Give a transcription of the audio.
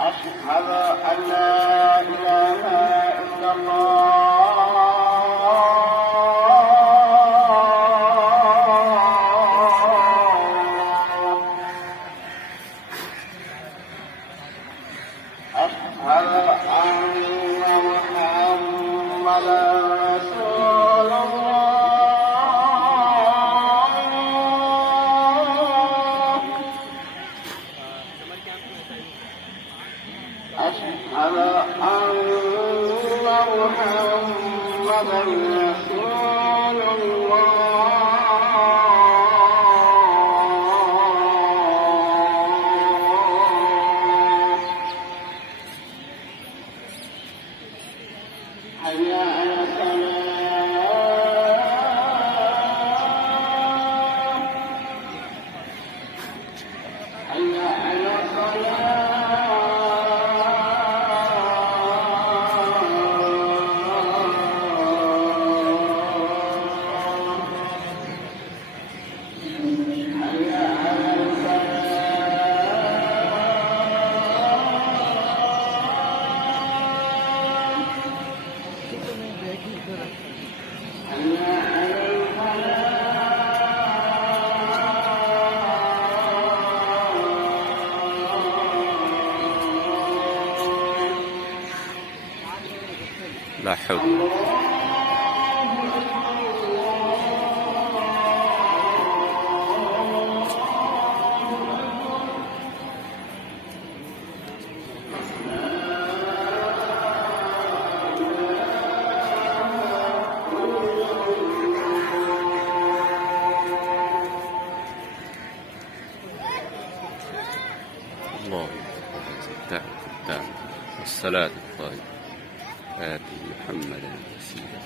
أشهد أن لا إله إلا الله. أشهد أن محمدا رسول الله. أشهد أن محمدا رسول الله. حي على الصلاة. حي على لا حول. الله الدعوة والصلاة الطيبة آتي محمدا وسيلة